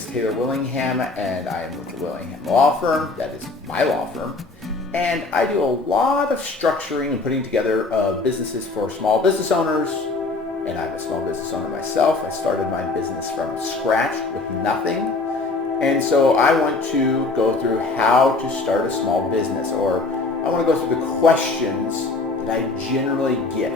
is Taylor Willingham, and I am with the Willingham Law Firm. That is my law firm. And I do a lot of structuring and putting together businesses for small business owners. And I'm a small business owner myself. I started my business from scratch with nothing. And so I want to go through how to start a small business, or I want to go through the questions that I generally get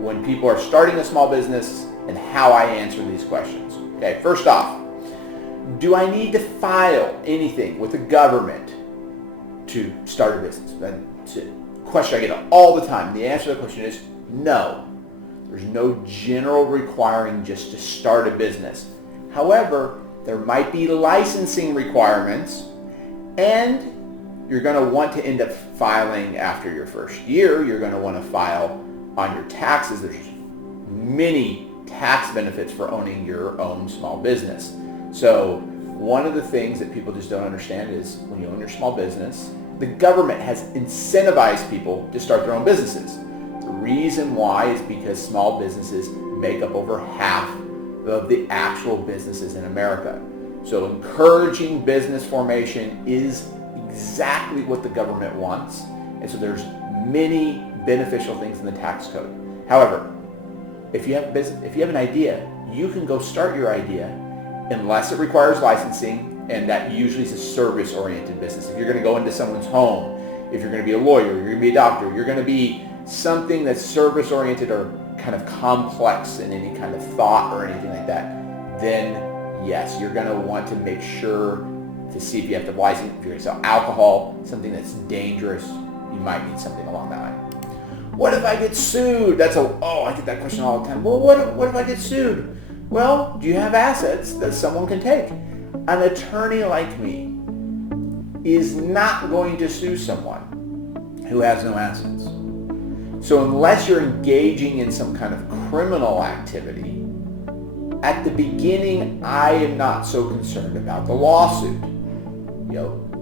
when people are starting a small business and how I answer these questions. Okay, first off, do I need to file anything with the government to start a business? That's a question I get all the time. The answer to the question is no. There's no general requiring just to start a business. However, there might be licensing requirements, and you're going to want to end up filing after your first year. You're going to want to file on your taxes. There's many tax benefits for owning your own small business. So one of the things that people just don't understand is when you own your small business, the government has incentivized people to start their own businesses. The reason why is because small businesses make up over half of the actual businesses in America. So encouraging business formation is exactly what the government wants. And so there's many beneficial things in the tax code. However, if you have an idea, you can go start your idea unless it requires licensing, and that usually is a service-oriented business. If you're going to go into someone's home, if you're going to be a lawyer, you're going to be a doctor, you're going to be something that's service-oriented or kind of complex in any kind of thought or anything like that, then yes, you're going to want to make sure to see if you have to license. If you're going to sell alcohol, something that's dangerous, you might need something along that line. What if I get sued? I get that question all the time. Well, what if I get sued? Well, do you have assets that someone can take? An attorney like me is not going to sue someone who has no assets. So unless you're engaging in some kind of criminal activity, at the beginning, I am not so concerned about the lawsuit.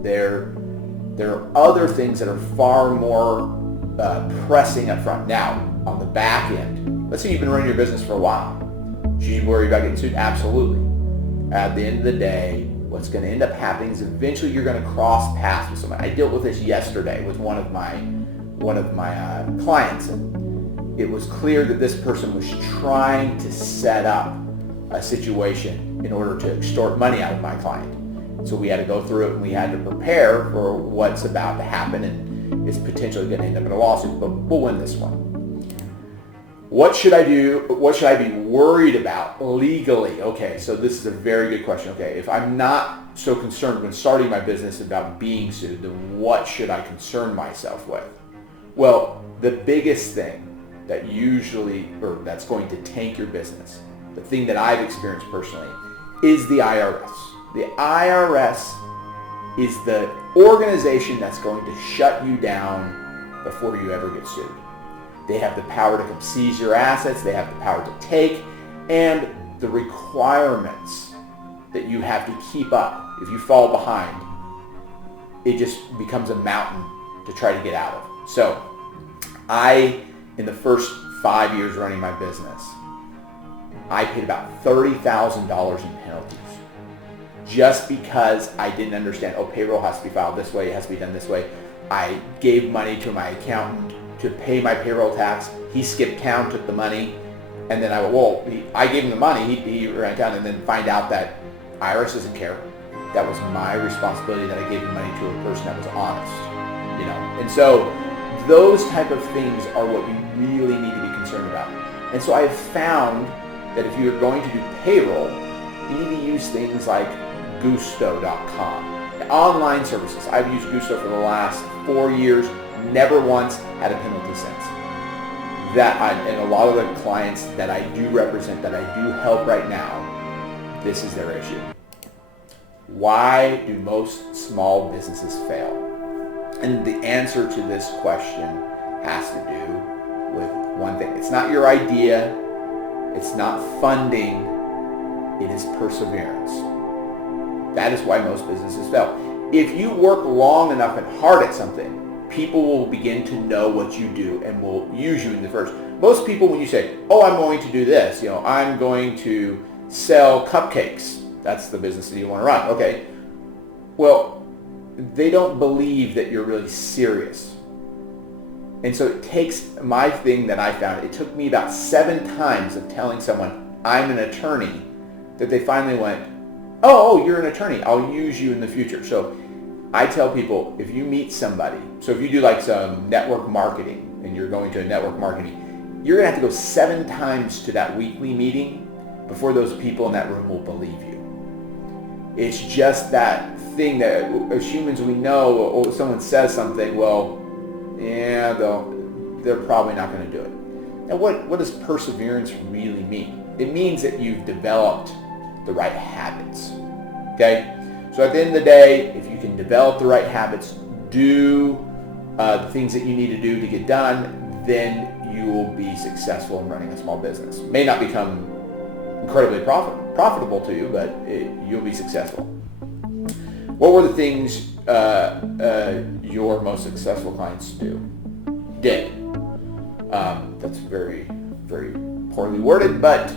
There are other things that are far more pressing up front. Now, on the back end, let's say you've been running your business for a while. Should you worry about getting sued? Absolutely. At the end of the day, what's going to end up happening is eventually you're going to cross paths with someone. I dealt with this yesterday with one of my clients, and it was clear that this person was trying to set up a situation in order to extort money out of my client. So we had to go through it, and we had to prepare for what's about to happen, and it's potentially going to end up in a lawsuit, but we'll win this one. What should I do? What should I be worried about legally? Okay, so this is a very good question. Okay, if I'm not so concerned when starting my business about being sued, then what should I concern myself with? Well, the biggest thing that's going to tank your business, the thing that I've experienced personally, is the IRS. The IRS is the organization that's going to shut you down before you ever get sued. They have the power to come seize your assets, they have the power to take, and the requirements that you have to keep up. If you fall behind, it just becomes a mountain to try to get out of. So in the first 5 years running my business, I paid about $30,000 in penalties just because I didn't understand, payroll has to be filed this way, it has to be done this way. I gave money to my accountant to pay my payroll tax. He skipped town, took the money, and then I gave him the money, he ran down, and then find out that IRS doesn't care. That was my responsibility that I gave the money to a person that was honest, And so those type of things are what you really need to be concerned about. And so I have found that if you're going to do payroll, you need to use things like Gusto.com. Online services. I've used Gusto for the last 4 years, never once had a penalty since. And a lot of the clients that I do represent, that I do help right now, this is their issue. Why do most small businesses fail? And the answer to this question has to do with one thing. It's not your idea. It's not funding. It is perseverance. That is why most businesses fail. If you work long enough and hard at something, people will begin to know what you do and will use you in the first. Most people, when you say, I'm going to do this, I'm going to sell cupcakes, That's the business that you want to run. Okay. Well, they don't believe that you're really serious. And so it takes, my thing that I found, it took me about 7 times of telling someone I'm an attorney that they finally went, oh, you're an attorney. I'll use you in the future. So I tell people, if you meet somebody, so if you do like some network marketing and you're going to a network marketing, you're going to have to go 7 times to that weekly meeting before those people in that room will believe you. It's just that thing that as humans we know, or someone says something, well, yeah, they're probably not going to do it. Now, what does perseverance really mean? It means that you've developed the right habits. Okay? So at the end of the day, if you can develop the right habits, do the things that you need to do to get done, then you will be successful in running a small business. It may not become incredibly profitable to you, but you'll be successful. What were the things your most successful clients did? That's very, very poorly worded, but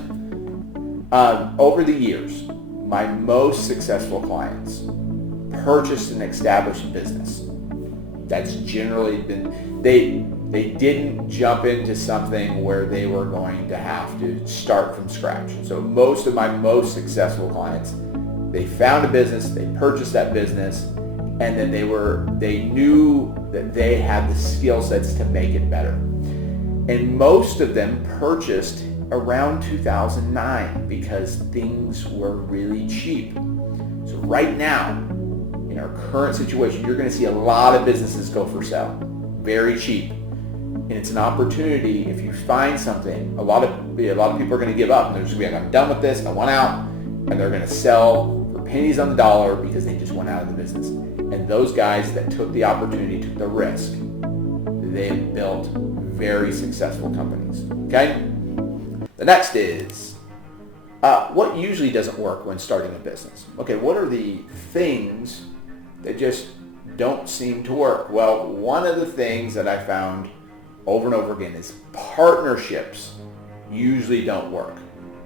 over the years, my most successful clients purchased an established business. That's generally been, they didn't jump into something where they were going to have to start from scratch. So most of my most successful clients, they found a business, they purchased that business, and then they knew that they had the skill sets to make it better. And most of them purchased around 2009 because things were really cheap. So right now, in our current situation, you're going to see a lot of businesses go for sale, very cheap. And it's an opportunity. If you find something, a lot of people are going to give up and they're just going to be like, I'm done with this, I want out, and they're going to sell for pennies on the dollar because they just went out of the business. And those guys that took the opportunity, took the risk, they have built very successful companies. Okay? The next is, what usually doesn't work when starting a business? Okay, what are the things that just don't seem to work? Well, one of the things that I found over and over again is partnerships usually don't work.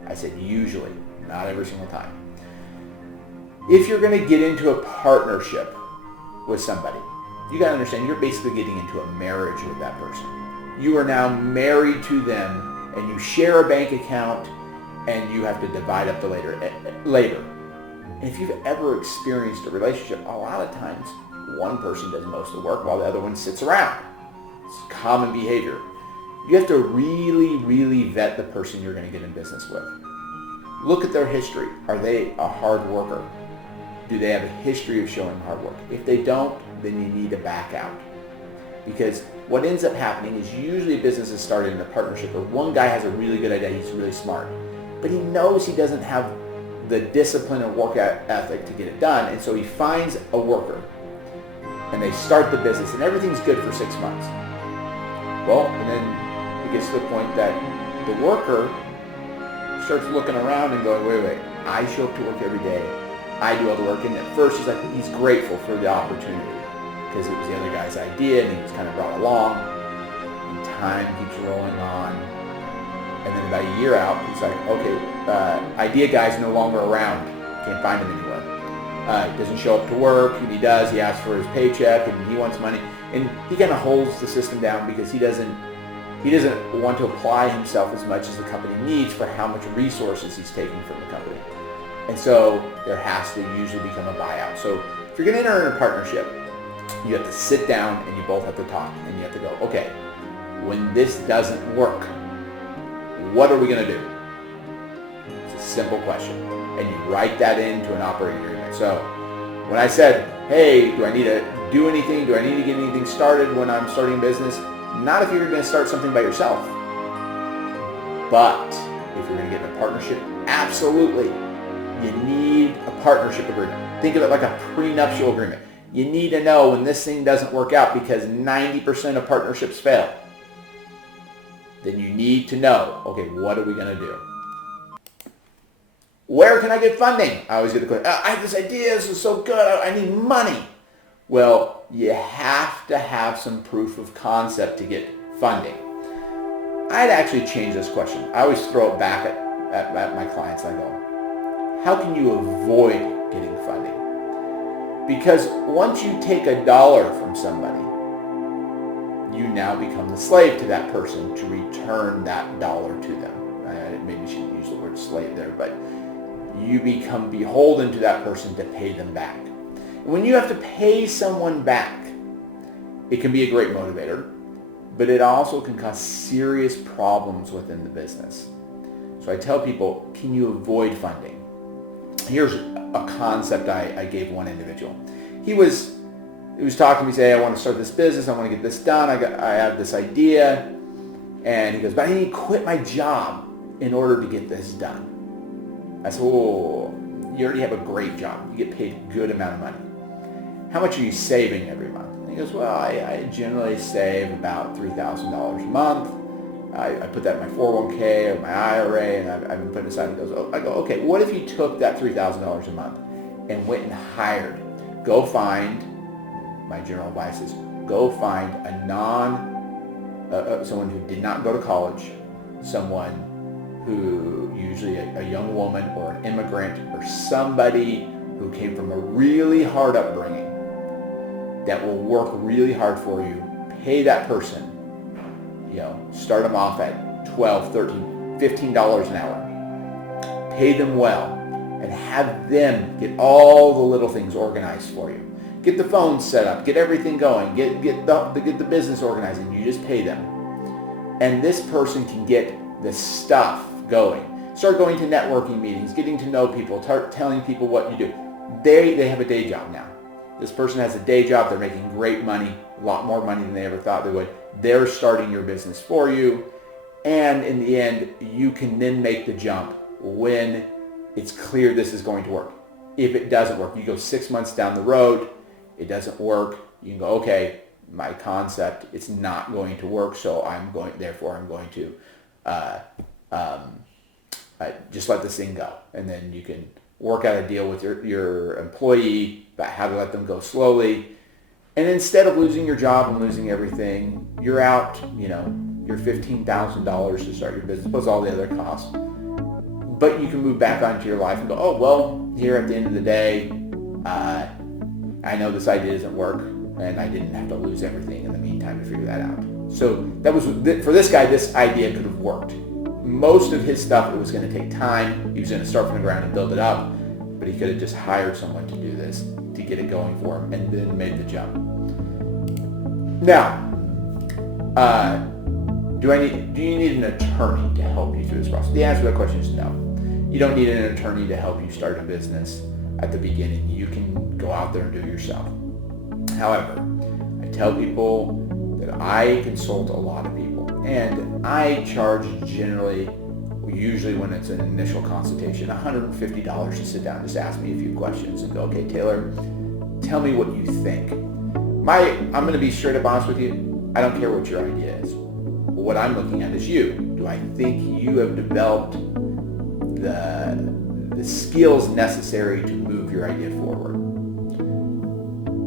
I said usually, not every single time. If you're going to get into a partnership with somebody, you got to understand you're basically getting into a marriage with that person. You are now married to them, and you share a bank account, and you have to divide up the later. And if you've ever experienced a relationship, a lot of times one person does most of the work while the other one sits around. It's common behavior. You have to really, really vet the person you're going to get in business with. Look at their history. Are they a hard worker? Do they have a history of showing hard work? If they don't, then you need to back out. Because what ends up happening is usually a business is started in a partnership where one guy has a really good idea, he's really smart, but he knows he doesn't have the discipline and work ethic to get it done, and so he finds a worker, and they start the business, and everything's good for 6 months. Well, and then it gets to the point that the worker starts looking around and going, wait, I show up to work every day, I do all the work, and at first he's grateful for the opportunity, because it was the other guy's idea and he was kind of brought along, and time keeps rolling on, and then about a year out, he's like, okay, idea guy's no longer around, can't find him anywhere. He doesn't show up to work, and he does, he asks for his paycheck, and he wants money, and he kind of holds the system down because he doesn't want to apply himself as much as the company needs for how much resources he's taking from the company. And so there has to usually become a buyout. So if you're going to enter in a partnership, you have to sit down and you both have to talk, and you have to go, okay, when this doesn't work, what are we going to do? It's a simple question. And you write that into an operating agreement. So when I said, hey, do I need to do anything? Do I need to get anything started when I'm starting a business? Not if you're going to start something by yourself. But if you're going to get in a partnership, absolutely. You need a partnership agreement. Think of it like a prenuptial agreement. You need to know when this thing doesn't work out, because 90% of partnerships fail. Then you need to know, okay, what are we going to do? Where can I get funding? I always get the question, I have this idea, this is so good, I need money. Well, you have to have some proof of concept to get funding. I'd actually change this question. I always throw it back at my clients. I go, how can you avoid getting funding? Because once you take $1 from somebody, you now become the slave to that person to return that dollar to them. Maybe you shouldn't use the word slave there, but you become beholden to that person to pay them back. And when you have to pay someone back, it can be a great motivator, but it also can cause serious problems within the business. So I tell people, can you avoid funding? Here's a concept I gave one individual. He was talking to me, say, I want to start this business, I want to get this done, I have this idea. And he goes, but I need to quit my job in order to get this done. I said, well, you already have a great job. You get paid a good amount of money. How much are you saving every month? And he goes, well, I generally save about $3,000 a month. I put that in my 401k or my IRA, and I've been putting aside. I go, okay, what if you took that $3,000 a month and went and hired? Go find, my general advice is, go find someone who did not go to college, someone who, usually a young woman or an immigrant or somebody who came from a really hard upbringing that will work really hard for you. Pay that person, start them off at $12, $13, $15 an hour. Pay them well and have them get all the little things organized for you. Get the phone set up, get everything going, get the business organized, and you just pay them. And this person can get the stuff going. Start going to networking meetings, getting to know people, start telling people what you do. They have a day job now. This person has a day job. They're making great money, a lot more money than they ever thought they would. They're starting your business for you. And in the end, you can then make the jump when it's clear this is going to work. If it doesn't work, you go 6 months down the road, it doesn't work. You can go, okay, my concept, it's not going to work, so I'm going to just let this thing go. And then you can work out a deal with your employee about how to let them go slowly. And instead of losing your job and losing everything, you're out, your $15,000 to start your business, plus all the other costs. But you can move back onto your life and go, oh, well, here at the end of the day, I know this idea doesn't work, and I didn't have to lose everything in the meantime to figure that out. So that was, for this guy, this idea could have worked. Most of his stuff, it was going to take time. He was going to start from the ground and build it up, but he could have just hired someone to do this, to get it going for him, and then made the jump. Now, do you need an attorney to help you through this process? The answer to that question is no. You don't need an attorney to help you start a business at the beginning. You can go out there and do it yourself. However, I tell people that I consult a lot of people, and I charge usually when it's an initial consultation, $150 to sit down, just ask me a few questions and go, okay, Taylor, tell me what you think. I'm going to be straight up honest with you. I don't care what your idea is. What I'm looking at is you. Do I think you have developed the skills necessary to move your idea forward?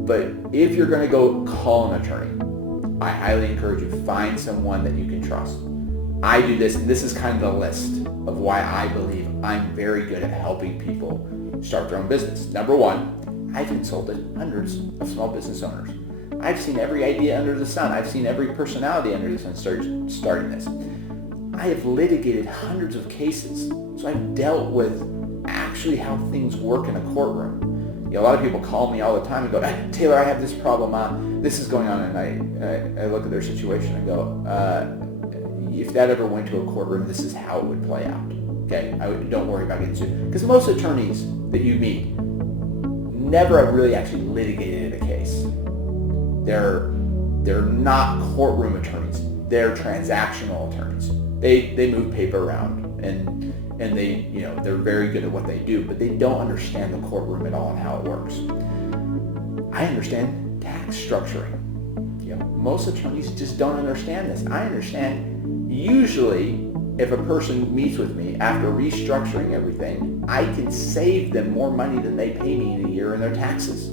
But if you're going to go call an attorney, I highly encourage you to find someone that you can trust. I do this, and this is kind of the list of why I believe I'm very good at helping people start their own business. Number one, I've consulted hundreds of small business owners. I've seen every idea under the sun. I've seen every personality under the sun starting this. I have litigated hundreds of cases, so I've dealt with actually how things work in a courtroom. A lot of people call me all the time and go, hey, Taylor, I have this problem. This is going on, and I look at their situation and go, if that ever went to a courtroom, this is how it would play out. Okay, don't worry about getting sued. Because most attorneys that you meet never have really actually litigated a case. They're not courtroom attorneys. They're transactional attorneys. They move paper around and they're very good at what they do, but they don't understand the courtroom at all and how it works. I understand tax structuring. Most attorneys just don't understand this. I understand usually if a person meets with me after restructuring everything, I can save them more money than they pay me in a year in their taxes.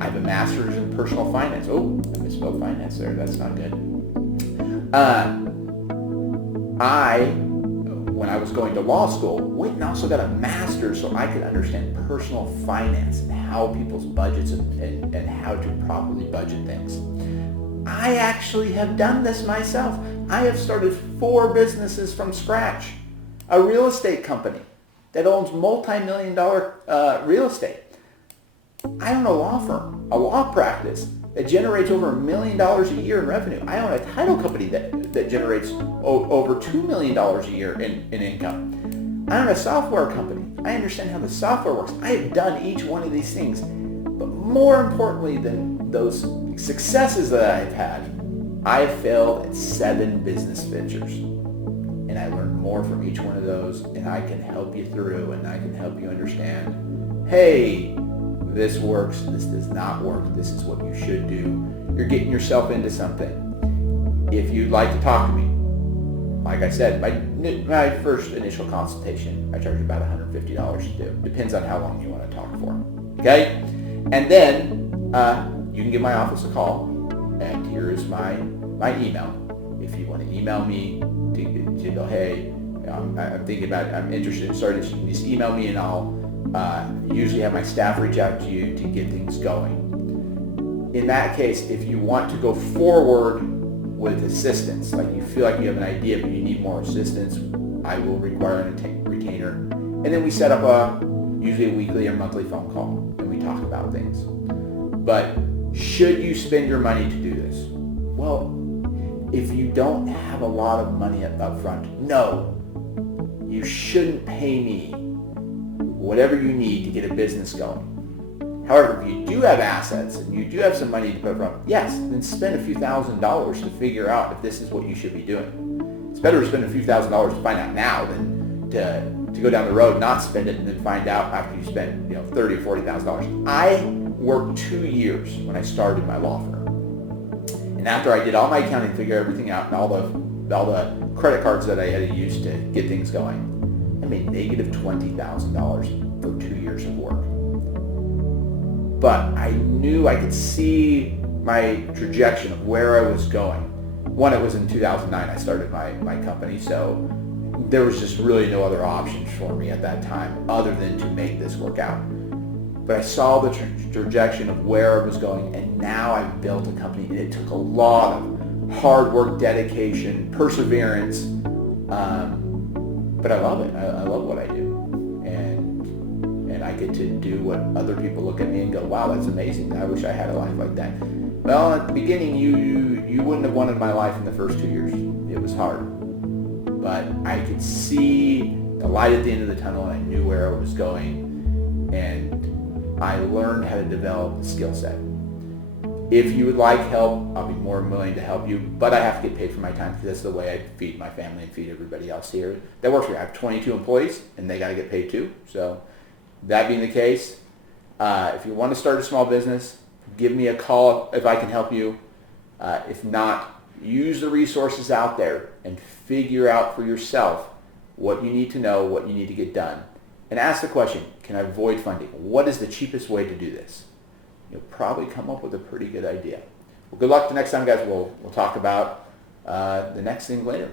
I have a master's in personal finance. Oh, I misspelled finance there. That's not good. when I was going to law school, went and also got a master's so I could understand personal finance and how people's budgets and how to properly budget things. I actually have done this myself. I have started 4 businesses from scratch. A real estate company that owns multi-million-dollar real estate. I own a law firm, a law practice that generates over $1 million a year in revenue. I own a title company that generates over $2 million a year in income. I own a software company. I understand how the software works. I have done each one of these things. But more importantly than those successes that I've had, I have failed at 7 business ventures. And I learned more from each one of those, and I can help you through, and I can help you understand, hey, this works, this does not work, this is what you should do. You're getting yourself into something. If you'd like to talk to me, like I said, my first initial consultation, I charge about $150 to do. Depends on how long you want to talk for. Okay? And then you can give my office a call, and here is my email. If you want to email me to go, hey, I'm thinking about it, I'm interested in starting this, you can just email me and I'll usually have my staff reach out to you to get things going. In that case, if you want to go forward with assistance, like you feel like you have an idea but you need more assistance, I will require a retainer. And then we set up usually a weekly or monthly phone call and we talk about things. But should you spend your money to do this? Well, if you don't have a lot of money up front, no, you shouldn't pay me whatever you need to get a business going. However, if you do have assets and you do have some money to put up front, yes, then spend a few $1,000s to figure out if this is what you should be doing. It's better to spend a few $1,000s to find out now than to go down the road, not spend it, and then find out after you spend $30,000 or $40,000. I worked 2 years when I started my law firm. And after I did all my accounting, figure everything out, and all the credit cards that I had to use to get things going, I made negative $20,000 for 2 years of work. But I knew I could see my trajectory of where I was going. One, it was in 2009 I started my company, so there was just really no other options for me at that time other than to make this work out. But I saw the trajectory of where I was going, and now I've built a company, and it took a lot of hard work, dedication, perseverance, but I love it. I love what I do, and I get to do what other people look at me and go, wow, that's amazing. I wish I had a life like that. Well, at the beginning, you wouldn't have wanted my life in the first 2 years. It was hard, but I could see the light at the end of the tunnel, and I knew where I was going, and I learned how to develop the skill set. If you would like help, I'll be more than willing to help you, but I have to get paid for my time because that's the way I feed my family and feed everybody else here. That works for me. I have 22 employees, and they got to get paid too. So that being the case, if you want to start a small business, give me a call if I can help you. If not, use the resources out there and figure out for yourself what you need to know, what you need to get done. And ask the question, can I avoid funding? What is the cheapest way to do this? You'll probably come up with a pretty good idea. Well, good luck the next time, guys. We'll talk about the next thing later.